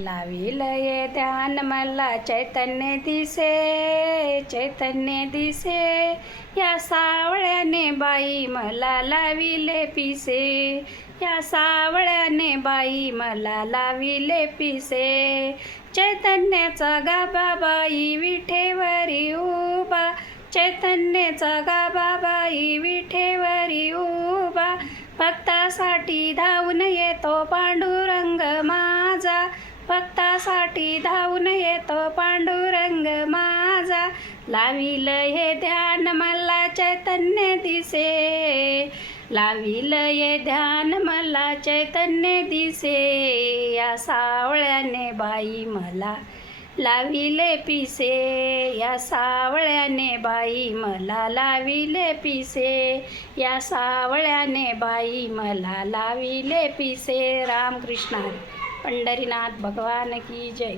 लाविल ये ध्यान मला चैतन्य दिसे, चैतन्य दिसे. या सावळ्याने बाई मला लाविले पिसे, या सावळ्याने बाई मला लाविले पिसे. चैतन्याचा गाभा बाई विठेवरी उभा, चैतन्याचा गाभा बाई विठेवरी उभा. भक्तासाठी धावून येतो पांडुरंग माझा, भक्तासाठी धावून येतो पांडुरंग माझा. लाविल हे ध्यान मला चैतन्य दिसे, लाविल ये ध्यान मला चैतन्य दिसे. या सावळ्याने बाई मला लाविले पिसे, या सावळ्याने बाई मला लाविले पिसे, या सावळ्याने बाई मला लाविले पिसे. रामकृष्ण हरी. पंढरीनाथ भगवान की जय.